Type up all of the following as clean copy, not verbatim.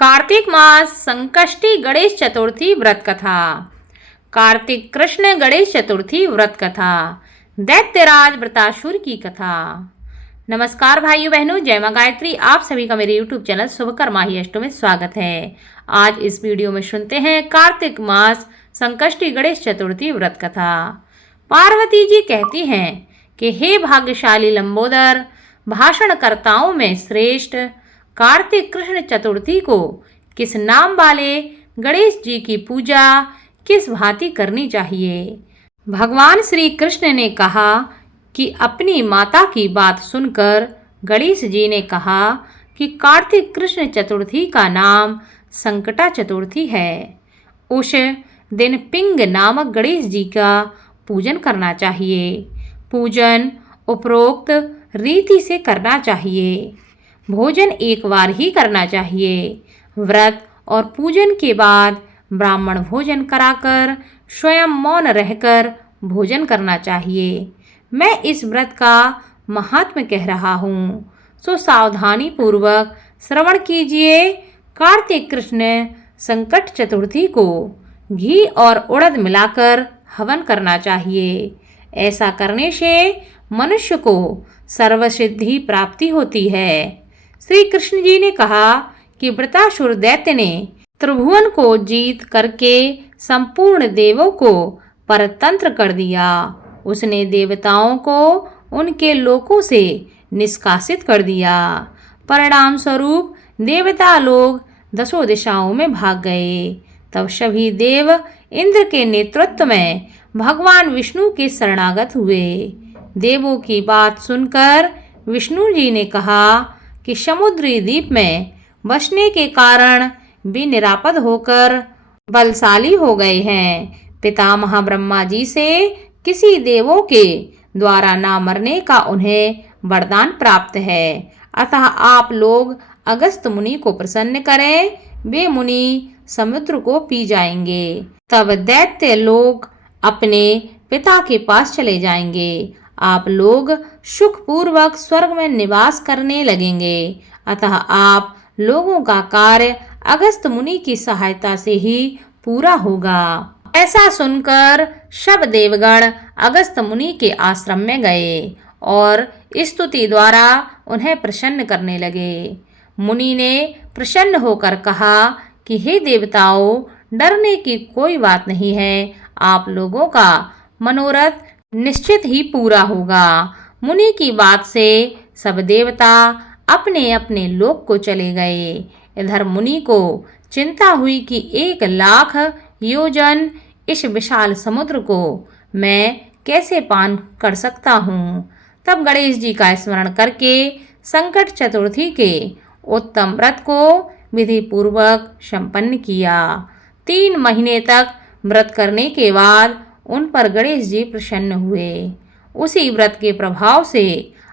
कार्तिक मास संकष्टी गणेश चतुर्थी व्रत कथा। कार्तिक कृष्ण गणेश चतुर्थी व्रत कथा। दैत्यराज वृतासुर की कथा। नमस्कार भाइयों बहनों, जय मां गायत्री। आप सभी का मेरे YouTube चैनल शुभकर्मा ही अष्टों में स्वागत है। आज इस वीडियो में सुनते हैं कार्तिक मास संकष्टी गणेश चतुर्थी व्रत कथा। पार्वती जी कहती हैं कि हे भाग्यशाली लंबोदर, भाषणकर्ताओं में श्रेष्ठ कार्तिक कृष्ण चतुर्थी को किस नाम वाले गणेश जी की पूजा किस भांति करनी चाहिए। भगवान श्री कृष्ण ने कहा कि अपनी माता की बात सुनकर गणेश जी ने कहा कि कार्तिक कृष्ण चतुर्थी का नाम संकटा चतुर्थी है। उस दिन पिंग नामक गणेश जी का पूजन करना चाहिए। पूजन उपरोक्त रीति से करना चाहिए। भोजन एक बार ही करना चाहिए। व्रत और पूजन के बाद ब्राह्मण भोजन कराकर स्वयं मौन रहकर भोजन करना चाहिए। मैं इस व्रत का महात्म्य कह रहा हूँ, सो सावधानी पूर्वक श्रवण कीजिए। कार्तिक कृष्ण संकट चतुर्थी को घी और उड़द मिलाकर हवन करना चाहिए। ऐसा करने से मनुष्य को सर्वसिद्धि प्राप्ति होती है। श्री कृष्ण जी ने कहा कि वृतासुर दैत्य ने त्रिभुवन को जीत करके संपूर्ण देवों को परतंत्र कर दिया। उसने देवताओं को उनके लोकों से निष्कासित कर दिया। परिणाम स्वरूप देवता लोग दसों दिशाओं में भाग गए। तब सभी देव इंद्र के नेतृत्व में भगवान विष्णु के शरणागत हुए। देवों की बात सुनकर विष्णु जी ने कहा कि समुद्री द्वीप में बसने के कारण भी निरापद होकर बलशाली हो गए हैं। पितामह ब्रह्मा जी से किसी देवों के द्वारा ना मरने का उन्हें वरदान प्राप्त है। अतः आप लोग अगस्त मुनि को प्रसन्न करें, वे मुनि समुद्र को पी जाएंगे। तब दैत्य लोग अपने पिता के पास चले जाएंगे। आप लोग सुखपूर्वक स्वर्ग में निवास करने लगेंगे। अतः आप लोगों का कार्य अगस्त मुनि की सहायता से ही पूरा होगा। ऐसा सुनकर सब देवगण अगस्त मुनि के आश्रम में गए और स्तुति द्वारा उन्हें प्रसन्न करने लगे। मुनि ने प्रसन्न होकर कहा कि हे देवताओं, डरने की कोई बात नहीं है। आप लोगों का मनोरथ निश्चित ही पूरा होगा। मुनि की बात से सब देवता अपने अपने लोक को चले गए। इधर मुनि को चिंता हुई कि 1,00,000 योजन इस विशाल समुद्र को मैं कैसे पान कर सकता हूँ। तब गणेश जी का स्मरण करके संकट चतुर्थी के उत्तम व्रत को विधि पूर्वक संपन्न किया। 3 महीने तक व्रत करने के बाद उन पर गणेश जी प्रसन्न हुए। उसी व्रत के प्रभाव से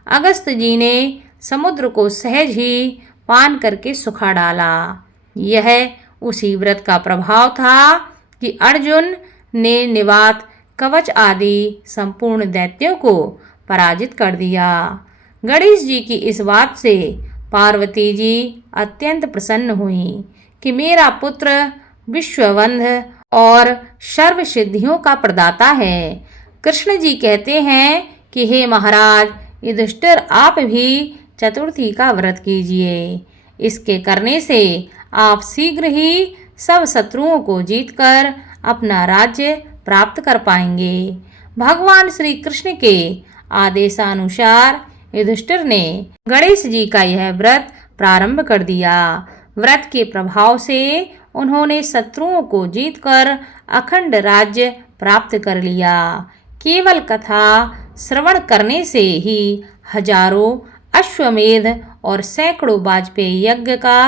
अगस्त जी ने समुद्र को सहज ही पान करके सुखा डाला। यह उसी व्रत का प्रभाव था कि अर्जुन ने निवात कवच आदि संपूर्ण दैत्यों को पराजित कर दिया। गणेश जी की इस बात से पार्वती जी अत्यंत प्रसन्न हुई कि मेरा पुत्र विश्ववंध और सर्व सिद्धियों का प्रदाता है। कृष्ण जी कहते हैं कि हे महाराज युधिष्ठिर, आप भी चतुर्थी का व्रत कीजिए। इसके करने से आप शीघ्र ही सब शत्रुओं को जीतकर अपना राज्य प्राप्त कर पाएंगे। भगवान श्री कृष्ण के आदेशानुसार युधिष्ठिर ने गणेश जी का यह व्रत प्रारंभ कर दिया। व्रत के प्रभाव से उन्होंने शत्रुओं को जीतकर अखंड राज्य प्राप्त कर लिया। केवल कथा श्रवण करने से ही हजारों अश्वमेध और सैकड़ों वाजपेयी यज्ञ का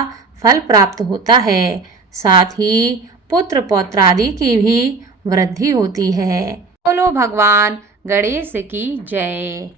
फल प्राप्त होता है। साथ ही पुत्र पौत्र आदि की भी वृद्धि होती है। बोलो भगवान गणेश की जय।